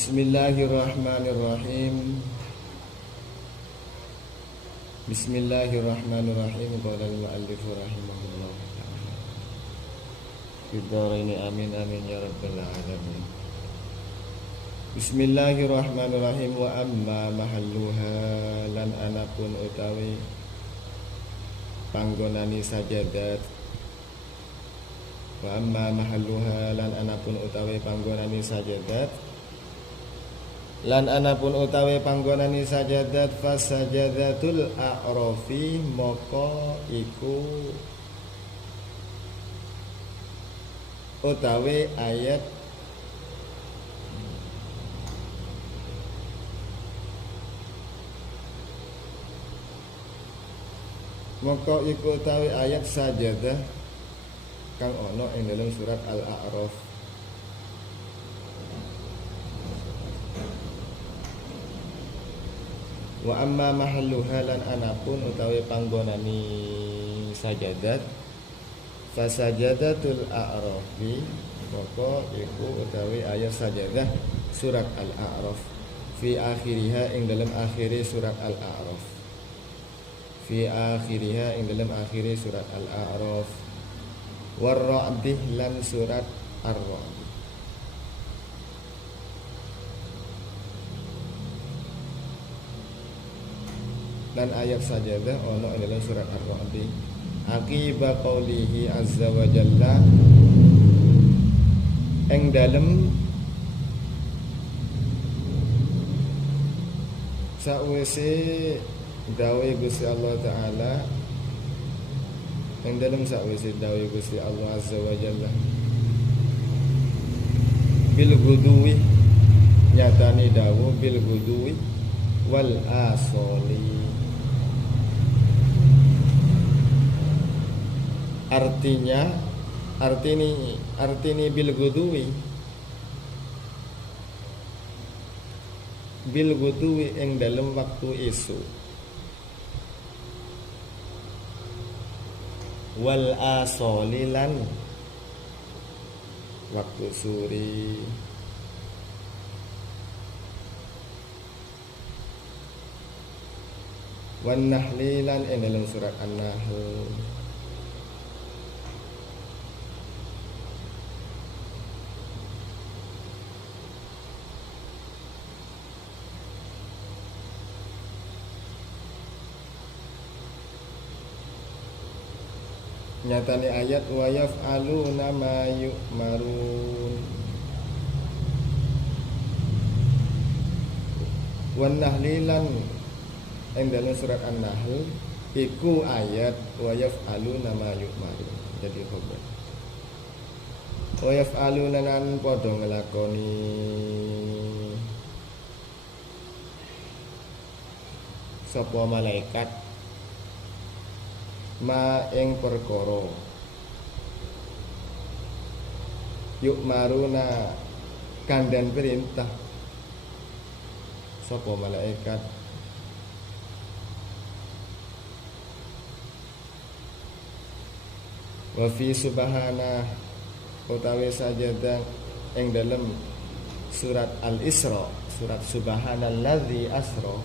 Bismillahirrahmanirrahim. Bismillahirrahmanirrahim. Qala al-mu'allif rahimahullah ta'ala. Bidaraini amin amin ya rabbal alamin. Bismillahirrahmanirrahim. Wa amma mahalluha lan anapun utawi panggonani sajadat. Wa amma mahalluha lan anapun utawi panggonani sajadat. Lan anapun utawi panggonani sajadat fasajadatul a'rafi moko iku utawi ayat moko iku utawi ayat sajadah kang ono ing dalam surat Al-A'raf. Wa amma mahalluha lan anapun utawi panggonani sajadat fasajadatul a'rafi moko iku utawi ayat sajadah surat Al-A'raf fi akhiriha ing dalam akhiri surat Al-A'raf fi akhiriha ing dalam akhiri surat Al-A'raf war-ra'd lan surat Ar-Ra'd. Dan ayat sajadah ono dalam surat Ar-Ra'd akiba qaulihi azza wa jalla ing dalem sawise dawuh Gusti Allah taala ing dalem sawise dawuh Gusti Allah azza wa jalla bil guduwi nyatani dawuh bil guduwi wal asoli. Artinya bil guduwi ing dalam waktu isu wal asolilan waktu suri wan nahlilan ing dalam surat An-Nahl. Nyatani ayat wa yaf'aluna ma yu'marun wan nahlilan ing dalam surat An-Nahl iku ayat wa yaf'aluna ma yu'marun. Jadi khobar wa yaf'aluna lan padha nglakoni sapa malaikat ma ing perkara yuk maruna kandan perintah sapa malaikat wa fi subhana utawi sajadah ing dalam surat Al-Isra surat subhanalladzi asra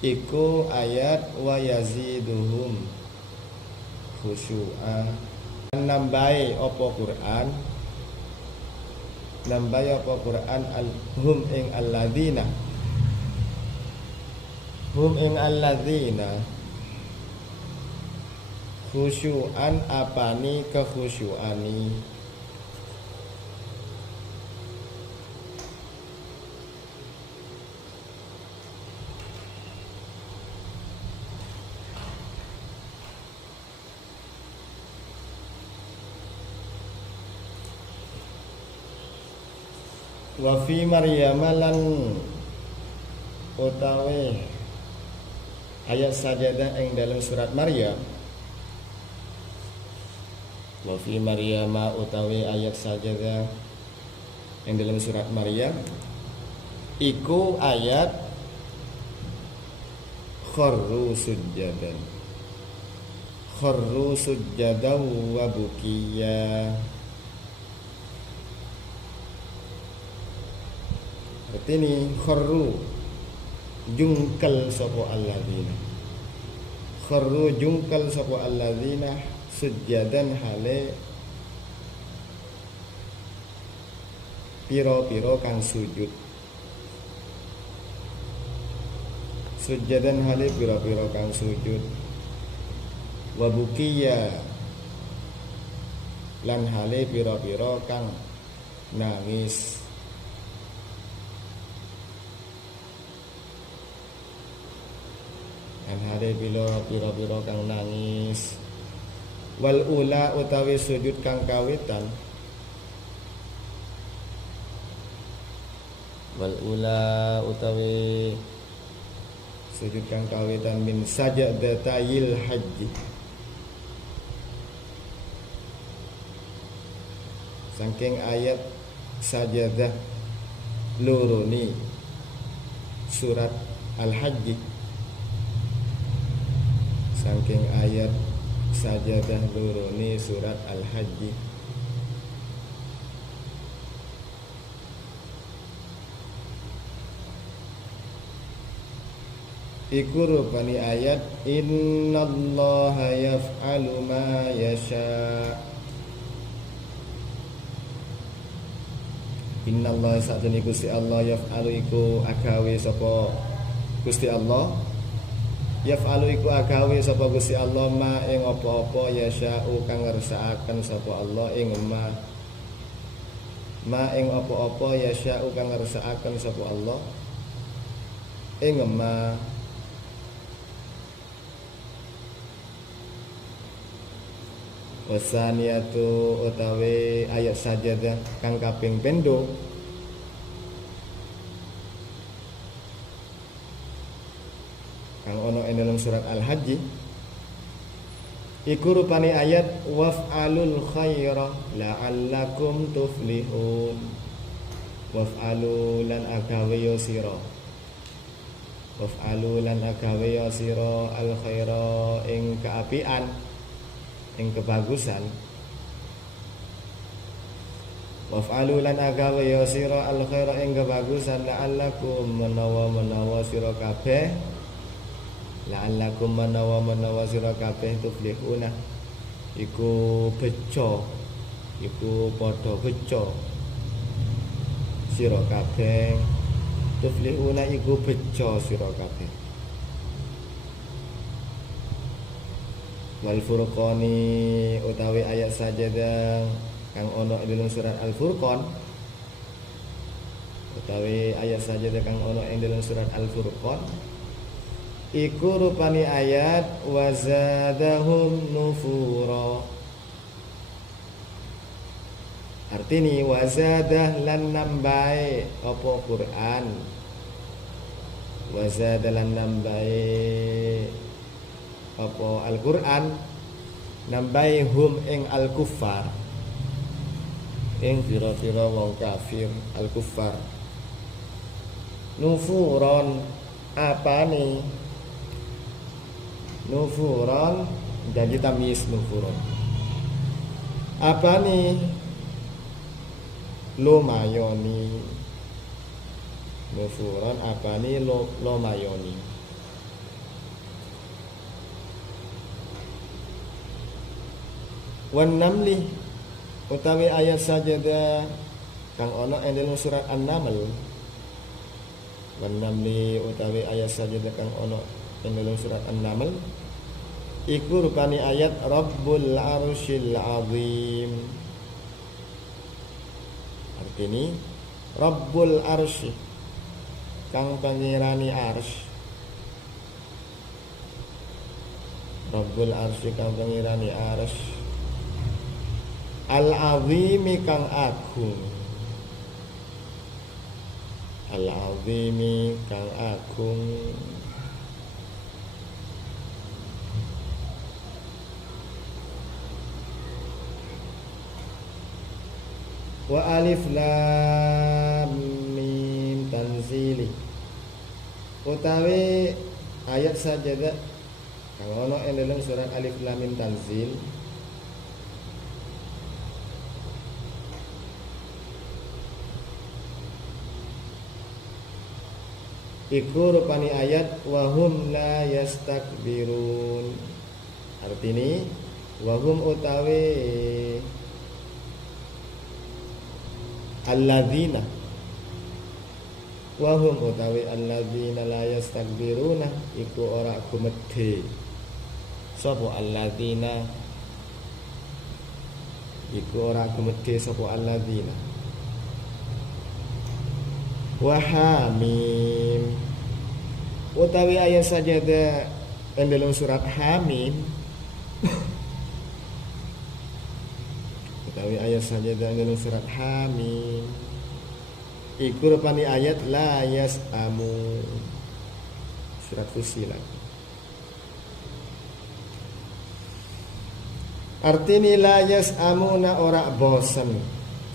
iku ayat wa yaziduhum khusyu'a nambahi apa Quran hum ing alladzina khusyu'an apani kekhusyu'ani wa fi Maryam lan utawi ayat sajadah ing dalam surat Maryam wa fi Maryam utawi ayat sajadah ing dalam surat Maryam iku ayat kharru kharru sujjadan wa bukiya. Artine kharru jungkal sapa alladzina. Kharru jungkal sapa alladzina sujjadan hale piro-piro kang sujud. Sujjadan hale piro-piro kang sujud. Wa bukiya lan hale piro-piro kang nangis. Lan hale piro-piro kang nangis. Wal ula utawi sujud kang kawitan. Wal ula utawi sujud kang kawitan min sajadatayil haji. Saking ayat sajadah luruni surat Al-Hajj. Saking ayat sajadah luruni surat Al-Hajj. Iku rupani ayat innallaha yaf'alu ma yasha. Innallaha satune Gusti Allah yaf'alu iku agawe sapa Gusti Allah. Yaf'alu iku agawe sapa Gusti Allah ma ing apa-apa yasha'u kang ngersakaken sapa Allah ing ma ing apa-apa yasha'u kang ngersakaken sapa Allah ing ma. Wasaniyatu utawi ayat sajadah kang kaping pindho kang ana ing dalam surat Al-Hajj iku rupane ayat waf'alul khaira la'allakum tuflihun. Waf'alu lan agawe ya sira. Waf'alu lan agawe ya sira al khaira ing kaapian ing kebagusan. Waf'alu lan agawe ya sira al khaira ing kebagusan la'allakum menawa sira kabeh la'allakum menawa sira kabeh tuflihuna iku bejo iku padha bejo sira kabeh tuflihuna iku bejo sira kabeh. Wal furqani utawi ayat sajadah kang ana ing dalam surat Al Furqan utawi ayat sajadah kang ana ing dalam surat Al Furqan iku rupani ayat wazadahum nufura. Artini wazadah lan nambahe apa Quran. Wazadah lan nambahe apa Al-Qur'an nambahi hum ing al-kuffar ing pira-pira wong kafir al-kuffar. Nufuron apane? Nufuron jadi tamyiz nufuron. Apane? Lomayoni. Nufuron apane lomayoni. Wan namli utawi ayat sajadah kang ana ing dalam surat An-Naml. Wan namli utawi ayat sajadah kang ana ing dalam surat An-Naml iku rupane ayat Rabbul Arsyil Azim. Artine Rabbul Arsy kang pangirani arsy. Rabbul Arsy kang pangirani arsy. Al-Azimi kang agung. Al-Azimi kang agung. Wa alif lam mim tanzili utawi ayat sajadah Kang ono ing dalam surat Alif Lam Mim Tanzil iku rupani ayat wahum la yastakbirun. Artini wahum utawi alladzina wahum utawi alladzina la yastakbiruna iku ora gumedhe. Sapa alladzina iku ora gumedhe sapa alladzina. Wa hamim utawi ayat sajadah dalam surat Hamim utawi ayat sajadah dalam surat Hamim iku rupani ayat la yasamu surat Fussilat. Artini la yasamuna ora bosen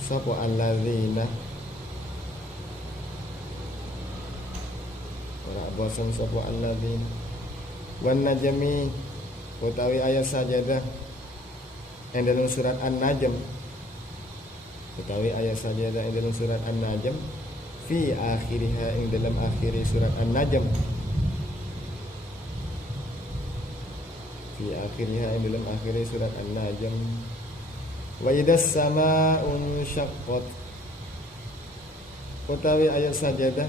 sapa alladzina bosan sapa alladzin wan najmi utawi ayat sajadah yang dalam surat An-Najm utawi ayat sajadah yang dalam surat An-Najm fi akhiriha yang dalam akhiri surat An-Najm fi akhiriha yang dalam akhiri surat An-Najm wa idas samaa'un syaqqat utawi ayat sajadah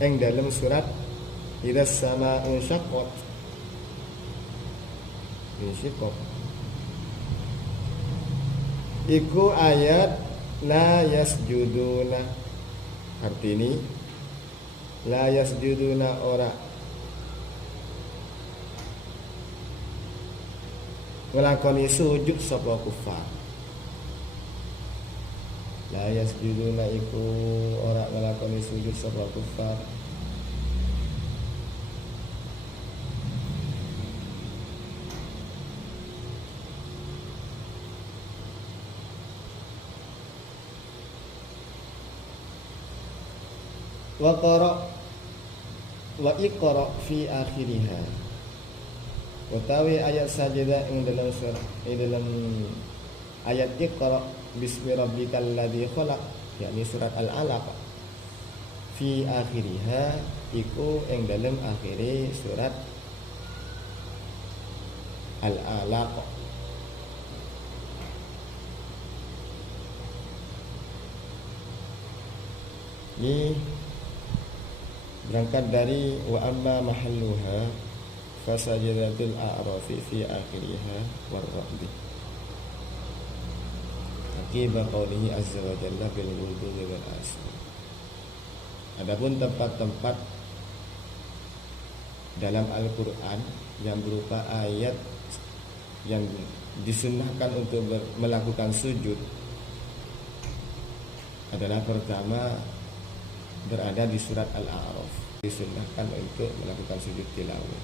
yang dalam surat idas samaa'un syaqqat syiqqat iku ayat la yasjuduna. Artini la yasjuduna ora ngelakoni sujud sapa kufar. La yasjuduna iku ora ngelakoni sujud sapa kufar. Wa qara wa iqra fi akhiriha utawi ayat sajadah ing dalam surat dalam ayat iqra bismi rabbikal ladzi khalaq yakni surat al-alaq fi akhiriha iku ing dalam akhiri surat al-alaq. Ini berangkat dari wa amma mahalluha fasajadatul a'rafi fi akhiriha warrahdi akibat qawlihi azza wa jalla bil ghudwi wal asal. Adapun tempat-tempat dalam Al-Quran yang berupa ayat yang disunnahkan untuk melakukan sujud adalah pertama berada di surat Al-A'raf, disunnahkan untuk melakukan sujud tilawah.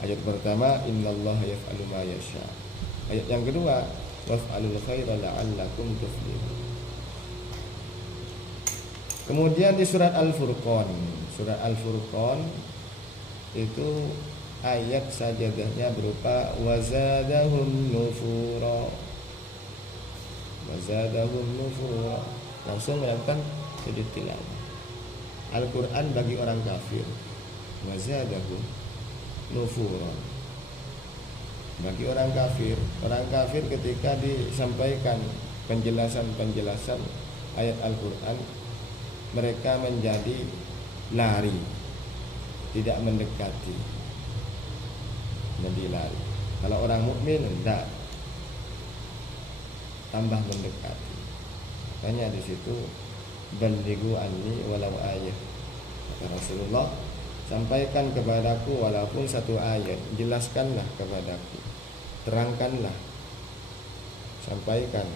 Ayat pertama innallaha yaf'alu ma yasha. Ayat yang kedua waf'alul khaira la'allakum tuflihun. Kemudian di surat Al-Furqan, surat Al-Furqan itu ayat sajadahnya berupa wazadahum nufura. Wazadahum nufura. Langsung melakukan sujud tilawah. Al-Quran bagi orang kafir wazadahum nufura. Bagi orang kafir ketika disampaikan penjelasan ayat Al-Quran mereka menjadi lari, tidak mendekati, menjadi lari. Kalau orang mukmin tidak, tambah mendekati. Makanya di situ balighu anni walau ayat. Kata Rasulullah, sampaikan kepadaku walaupun satu ayat, jelaskanlah kepadaku, terangkanlah, sampaikan,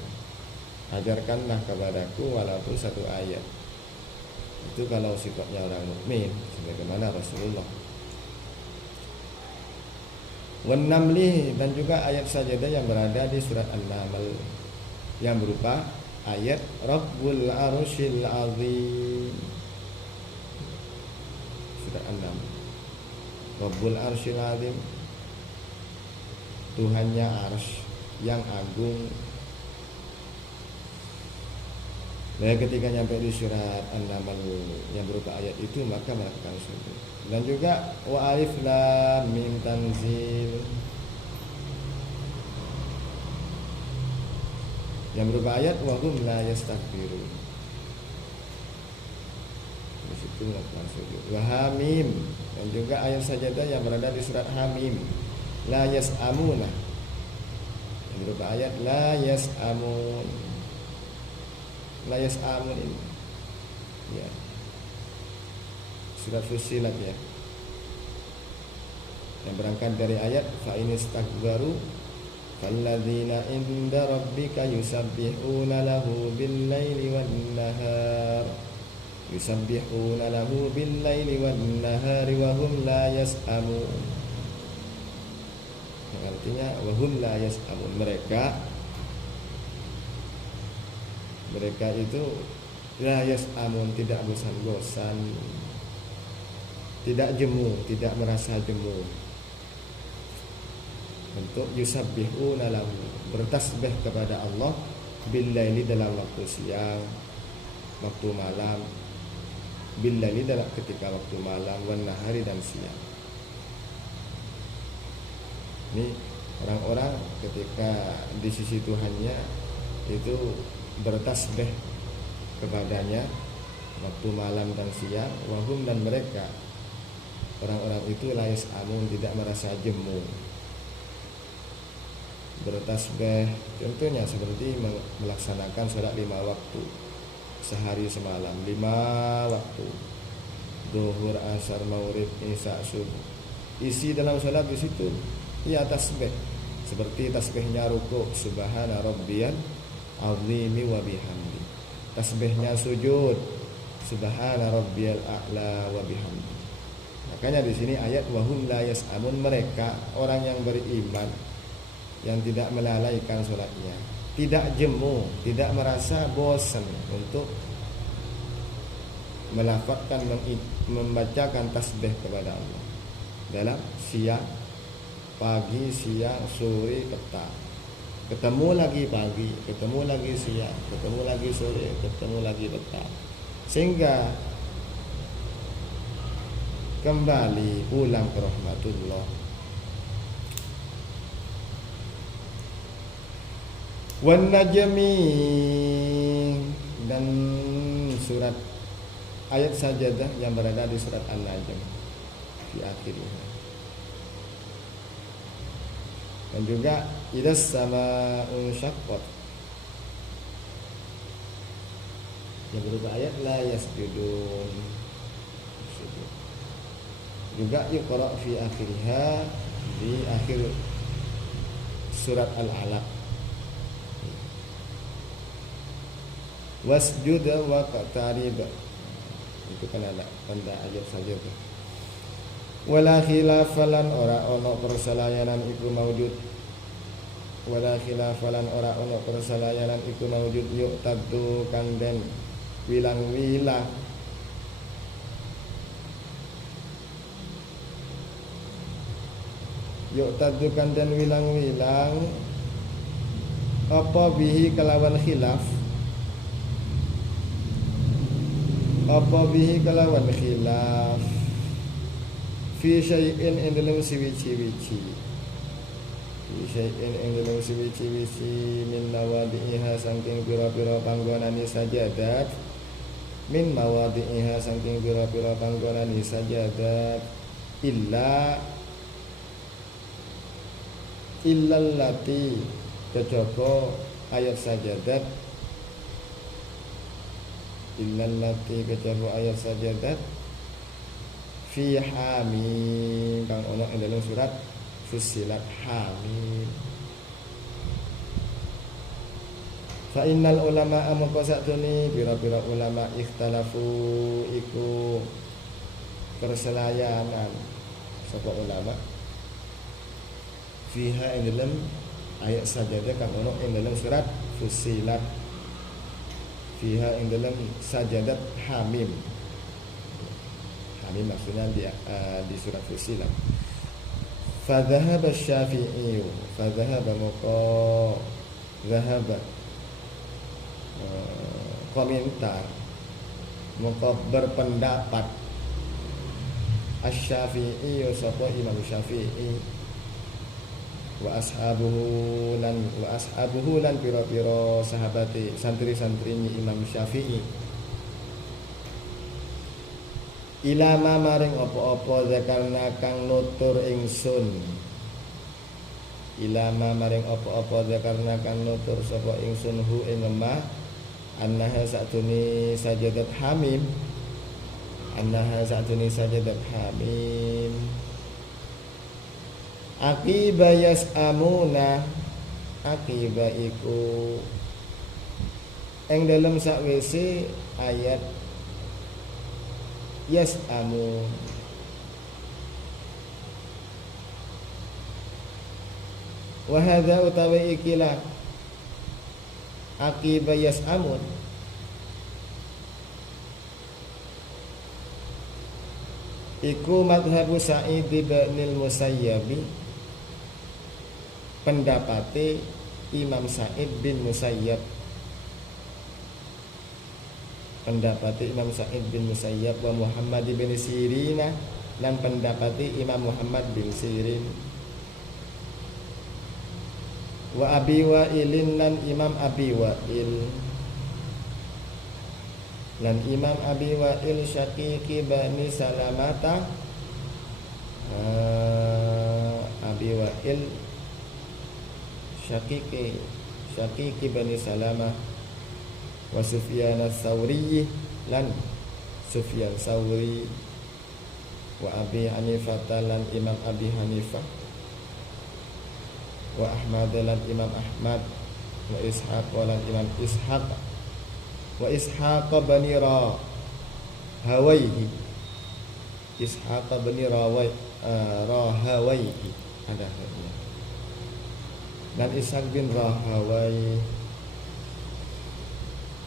ajarkanlah kepadaku walaupun satu ayat. Itu kalau sifatnya orang mukmin sebagaimana Rasulullah. Wan Namli, dan juga ayat sajadah yang berada di surat An-Naml yang berupa ayat Rabbul Arsyil Azim. Surat An-Naml. Rabbul Arsyil Azim Tuhannya arsy yang agung. Nah, ketika nyampe di surat An-Naml yang berupa ayat itu, maka melakukan sujud. Dan juga wa alif lam mim tanzil yang berupa ayat wa hum la yastakbirun. Di situ melakukan sujud. Wa hamim, dan juga ayat sajadah yang berada di surat Hamim, la yas'amuna, yang berupa ayat la yas'amun. La yas'amun ini ya, surat Fussilat ya, yang berangkat dari ayat fa in istakbaru falladzina inda rabbika yusabbihuna lahu bil laili wan nahar yusabbihuna lahu bil laili wan nahari wa hum la yas'amun. Yang artinya wa hum la yas'amun, mereka itu la yas'amun, tidak bosan-bosan, tidak jemu, tidak merasa jemu, untuk yusabbihuna lahu, bertasbih kepada Allah, billaili dalam waktu siang, waktu malam, billaili dalam ketika waktu malam, wan nahari dan siang. Ini orang-orang ketika di sisi Tuhannya itu bertasbih kepadanya waktu malam dan siang, wahum, dan mereka orang-orang itu la yas'amun, tidak merasa jemu, bertasbih contohnya seperti melaksanakan sholat 5 waktu sehari semalam, 5 waktu, zuhur, asar, maghrib, isya, subuh. Isi dalam sholat di situ ya tasbih, seperti tasbihnya rukuk, subhana rabbiyal azimi wa bihamdi, tasbihnya sujud, subhana rabbiyal a'la wa bihamdi. Makanya di sini ayat wahum la yas'amun, mereka orang yang beriman yang tidak melalaikan sholatnya, tidak jemu, tidak merasa bosan untuk melafazkan, membacakan tasbih kepada Allah dalam siang, pagi, siang, sore, petang. Ketemu lagi pagi, ketemu lagi siang, ketemu lagi sore, ketemu lagi petang, sehingga kembali pulang ke rahmatullah. Wan najmi, dan surat ayat sajadah yang berada di surat An-Najm di akhirnya. Dan juga idas sama'un syaqqat yang berupa ayat la yasjudun. Juga yuqra fi akhiriha, di akhir surat Al-Alaq, wasjud wa qtarib, itu kan ada tanda ayat saja tuh. Wala khilafalan ora ono persalayanan iku maujud, wala khilafalan ora ono persalayanan iku maujud, yuk tadu kang den wilang-wilang, yuk tadu kang den wilang-wilang, apa bihi kelawan khilaf, apa bihi kelawan khilaf, fi syai'in ing dalam siwici-wici, fi syai'in ing dalam siwici-wici, min mawadi'iha saking pira-pira panggonane sajadat, min mawadi'iha saking pira-pira panggonane sajadat, illallati, kejaba ayat sajadat, illallati kejaba ayat sajadat, fi hamim kang ono ing dalam surat Fussilat Hamim. Fa innal ulama amangka satune pira-pira ulama ikhtalafu iku perselayanan sapa ulama fiha ing dalam ayat sajadah kang ono ing dalam surat Fussilat, fiha ing dalam sajadat Hamim. Hamim maksudnya di surat Fussilat. Fadhahaba Syafi'i, fadhahaba maka zahaba komentar maka berpendapat Asy-Syafi'i sapa Imam Syafi'i wa ashabuhu lan pira-pira sahabate santri-santrine Imam Syafi'i ilama maring apa-apa zakarna kang nutur ingsun ilama maring apa-apa zakarna kang nutur sapa ingsun hu ing lemah annaha satuni sajadat hamim akiba yas'amuna akiba iku ing dalem sakwise ayat yas'amun wa hadza utawi ikilah akiba yas'amun iku madhabu Sa'id bin Musayyab pendapate Imam Sa'id bin Musayyab pendapati Imam Sa'id bin Musayyab wa Muhammad bin Sirin lan pendapati Imam Muhammad bin Sirin wa Abi Wa'ilin lan Imam Abi Wa'il lan Imam Abi Wa'il Syaqiqi bani Salamata Abi Wa'il Syaqiqi bani Salamah wa Sufyan ats-Tsauri lan Sufyan Tsauri wa Abi Hanifah lan Imam Abi Hanifah wa Ahmad lan Imam Ahmad wa Ishaq lan Imam Ishaq wa Ishaq bani Rahawayhi Ishaq bani Rahawayhi ada hadnya dan Ishaq bin Rahawayhi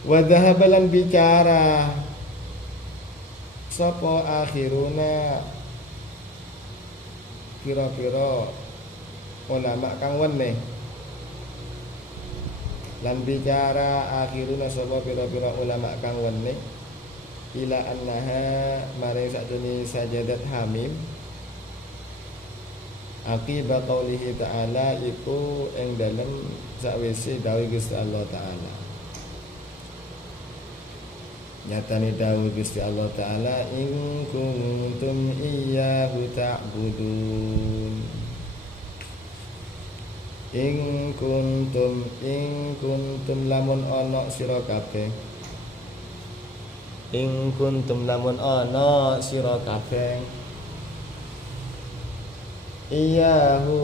wa dhahabalan bicara sapa akhiruna pira-pira ulama kang weneh lan bicara akhiruna sapa pira-pira ulama kang weneh ila annaha maring sakjane sajadat hamim akibat qaulihi ta'ala iku ing dalem sakwise dawuh Gusti Allah taala nyatane dawuh Gusti Allah taala in kuntum iyyahu ta'budun in kuntum lamun ana sira kabeh in kuntum lamun ana sira kabeh iyyahu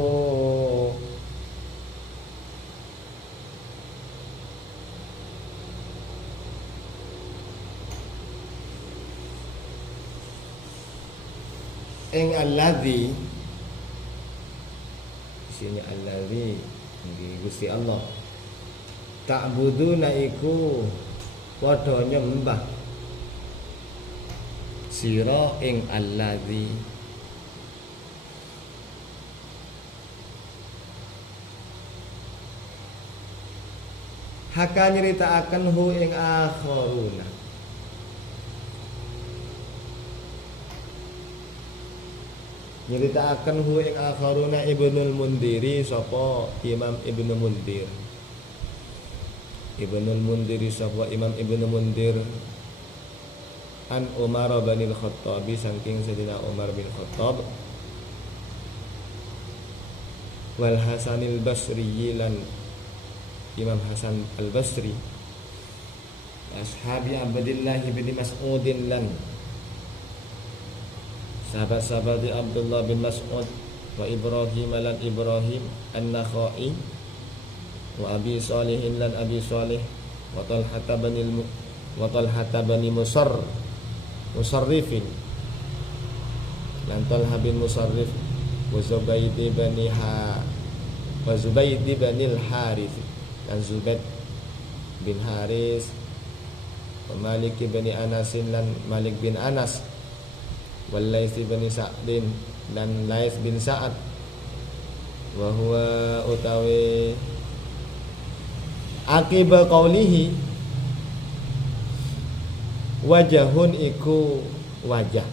ing alladzi sini alladzi nggih Gusti Allah ta'buduna iku padha nyembah sira ing alladzi haka nyritakaken hu ing akharuna nyritakaken hu ing akharuna Ibnul Mundhiri sapa Imam Ibnu Mundhir Ibnul Mundhiri sapa Imam Ibnu Mundhir an Umar bin Khattab saking Sayyidina Umar bin Khattab wal Hasanil Basri lan Imam Hasan Al-Basri ashabi Abdullah bin Mas'udin lan sahabat-sahabat Abdullah bin Mas'ud wa Ibrahim lan Ibrahim An-Nakhai wa Abi Salih lan Abi Salih wa Talhata bin Musarrifin lan Talha bin Musarrif wa Zubayd bin Al-Harith dan Zubayd bin Haris wa Malik bin Anas lan Malik bin Anas wal Laits bin Sa'din dan Laits bin Sa'ad wa huwa utawi akiba qaulihi wajahun iku wajah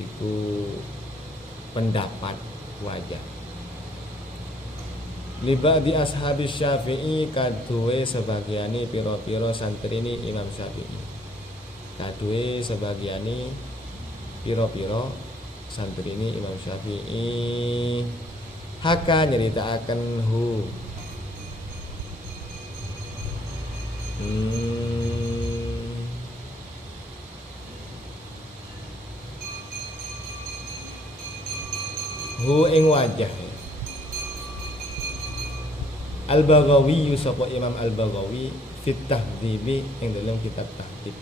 iku pendapat wajah liba di ashabi Syafi'i kaduwe sebagiani piro-piro santrini Imam Syafi'i kaduwe sebagiani piro-piro santrini Imam Syafi'i haka nyeritakan hu hu ing wajah Al-Baghawi sapa Imam Al-Baghawi fit tahdzibi ing dalam kitab tahdzib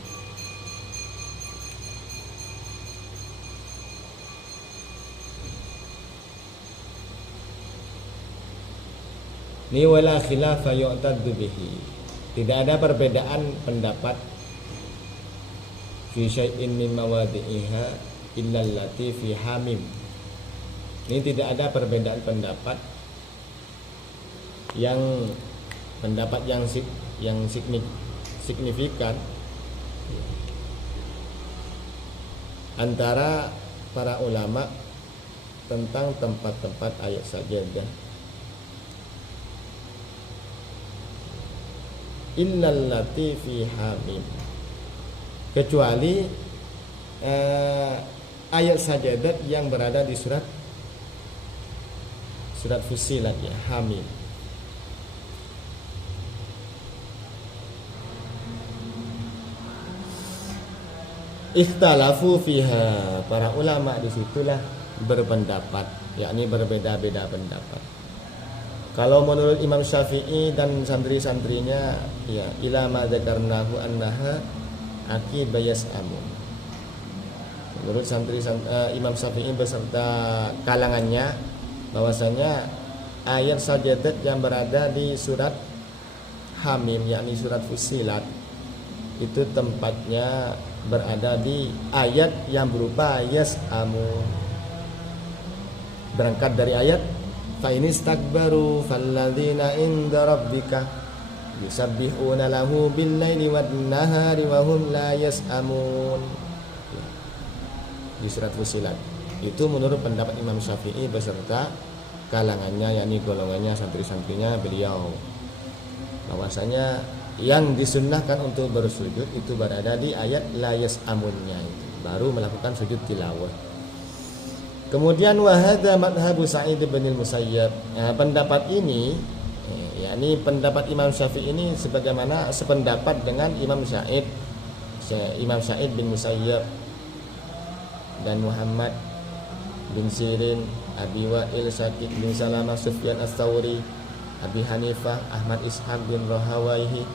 ni wala khilafa yu'taddu bihi tidak ada perbedaan pendapat fi syai'in min mawadi'iha illa allati fi hamim. Ini tidak ada perbedaan pendapat yang signifikan antara para ulama tentang tempat-tempat ayat sajadah illallati fi hamim, kecuali ayat sajadat yang berada di surat Fussilat ya, hamim. Ikhtalafu fiha, para ulama disitulah berpendapat, yakni berbeda-beda pendapat. Kalau menurut Imam Syafi'i dan santri-santrinya ya ila ma dzakarnahu annaha aqib yas'amun. Menurut Imam Syafi'i beserta kalangannya bahwasanya ayat sajadat yang berada di surat Hamim yakni surat Fussilat itu tempatnya berada di ayat yang berupa yas'amun. Berangkat dari ayat fa inistakbaru falladzina inda rabbika yusabbihuna lahu bil-laili wan-nahari wa hum la yas'amun. Di surat Fussilat. Itu menurut pendapat Imam Syafi'i beserta kalangannya yakni golongannya santri-santrinya beliau. Bahwasanya yang disunnahkan untuk bersujud itu berada di ayat la yas'amunnya itu. Baru melakukan sujud tilawah. Kemudian wa hadza madhhabu Sa'id bin al-Musayyab. Pendapat ini yakni pendapat Imam Syafi'i ini sebagaimana sependapat dengan Imam Sa'id bin Musayyab dan Muhammad bin Sirin, Abi Wa'il, Syakib bin Salamah, Sufyan Ats-Tsauri, Abi Hanifah, Ahmad Ishaq bin Rahawayhi.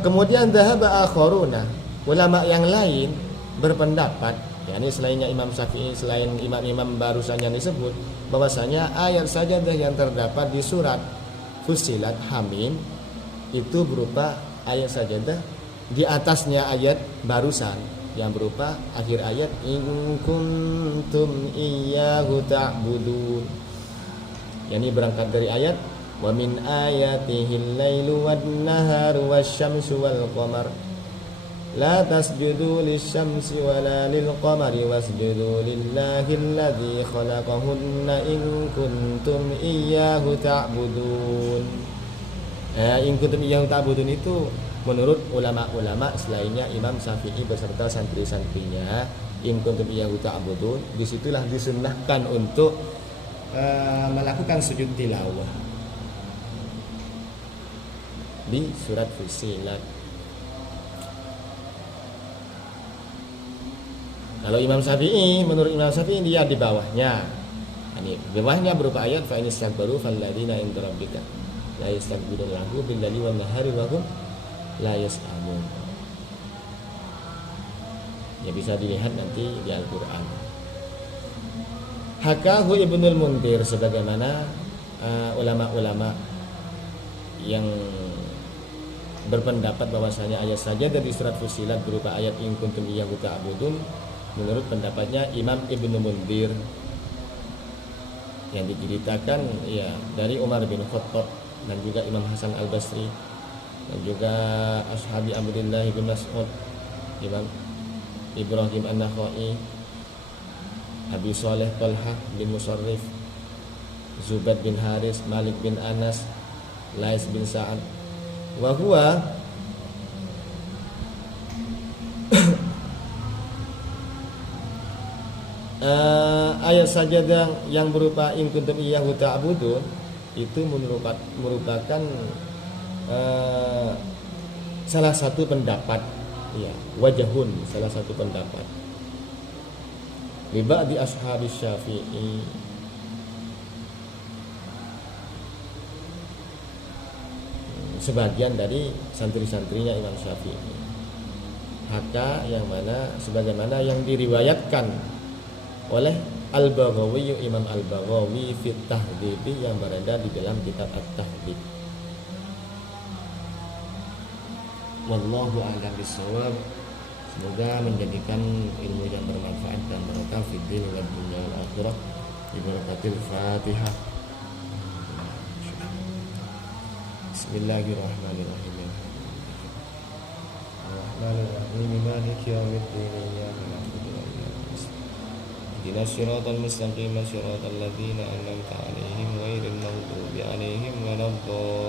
Kemudian dhahaba akharuna, ulama yang lain berpendapat, yakni selainnya Imam Syafi'i, selain imam-imam barusan yang disebut, bahwasanya ayat sajadah yang terdapat di surat Fussilat Hamim itu berupa ayat sajadah di atasnya ayat barusan yang berupa akhir ayat in kuntum iyyahu ta'budun. Yani berangkat dari ayat wa min ayatihil lailu wan-naharu wasyamsu wal qamar la tasjudu lisyamsi wala lilqamari wasjudu lillahi alladzi khalaqahunna in kuntum iyyahu ta'budun. In kuntum iyyahu ta'budun itu menurut ulama-ulama selainnya Imam Syafi'i beserta santri-santrinya in kuntum iyyahu ta'budun, disitulah disunnahkan untuk melakukan sujud tilawah di surat Fussilat. Kalau Imam Syafi'i, menurut Imam Syafi'i dia di bawahnya. Ini bawahnya berupa ayat fa inistakbaru falladzina inda rabbika la yastakbiruna lahu bil-laili wan-nahari wa hum la yas'amun. Ya bisa dilihat nanti di Al-Qur'an. Hakahu Ibnul Mundir sebagaimana ulama-ulama yang berpendapat bahwasanya ayat saja dari surat Fussilat berupa ayat in kuntum iyyahu ta'budun menurut pendapatnya Imam Ibnu Mundir, yang diceritakan ya dari Umar bin Khattab dan juga Imam Hasan Al-Basri dan juga Ashabi Abdullah bin Mas'ud, Imam Ibrahim An-Nakhai, Abi Saleh Talha bin Musarrif, Zubair bin Haris, Malik bin Anas, Lais bin Sa'ad. Wa huwa ayat sajadah yang berupa in kuntum iyyahu ta'budun itu merupakan salah satu pendapat, ya, wajahun, salah satu pendapat li ba'di ashabi Syafi'i, sebagian dari santri-santrinya Imam Syafi'i, haka yang mana sebagaimana yang diriwayatkan oleh Al-Baghawi, Imam Al-Baghawi fi Tahdhib, yang berada di dalam kitab At-Tahdhib. Wallahu a'lam bishawab. Semoga menjadikan ilmu yang bermanfaat dan barokah fid din wal dunya wal akhirah. Bi barakatil Fatihah. Bismillahirrahmanirrahim. Ar-Rahmanir-Rahim. Maliki yaumiddin. Iyyaka na'budu wa iyyaka nasta'in. Ihdinas siratal mustaqim, siratal ladzina an'amta 'alaihim ghairil maghdubi 'alaihim waladdallin.